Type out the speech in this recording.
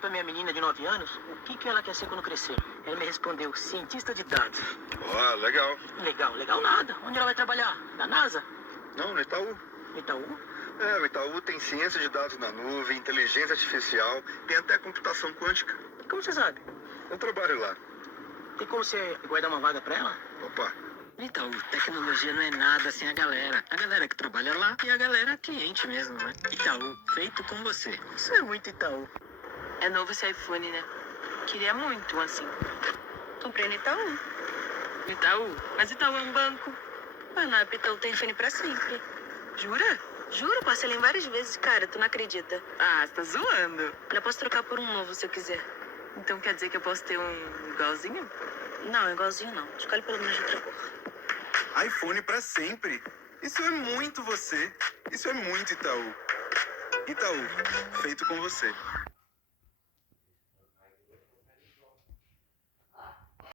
pra minha menina de 9 anos o que ela quer ser quando crescer. Ela me respondeu, cientista de dados. Ó, legal. Legal nada. Onde ela vai trabalhar? Na NASA? Não, no Itaú. Itaú? O Itaú tem ciência de dados na nuvem, inteligência artificial, tem até computação quântica. Como você sabe? Eu trabalho lá. Tem como você guardar uma vaga pra ela? Opa. Então, tecnologia não é nada sem a galera. A galera que trabalha lá e a galera cliente mesmo, né? Itaú, feito com você. Isso é muito Itaú. É novo esse iPhone, né? Queria muito um assim. Comprei no Itaú. Itaú? Mas Itaú é um banco. Mas não, Itaú tem iPhone pra sempre. Jura? Juro, parcelei várias vezes, cara, tu não acredita. Ah, você tá zoando. Eu posso trocar por um novo se eu quiser. Então quer dizer que eu posso ter um igualzinho? Não, igualzinho não. Escolhe pelo menos de outra cor. iPhone pra sempre. Isso é muito você. Isso é muito Itaú. Itaú, feito com você.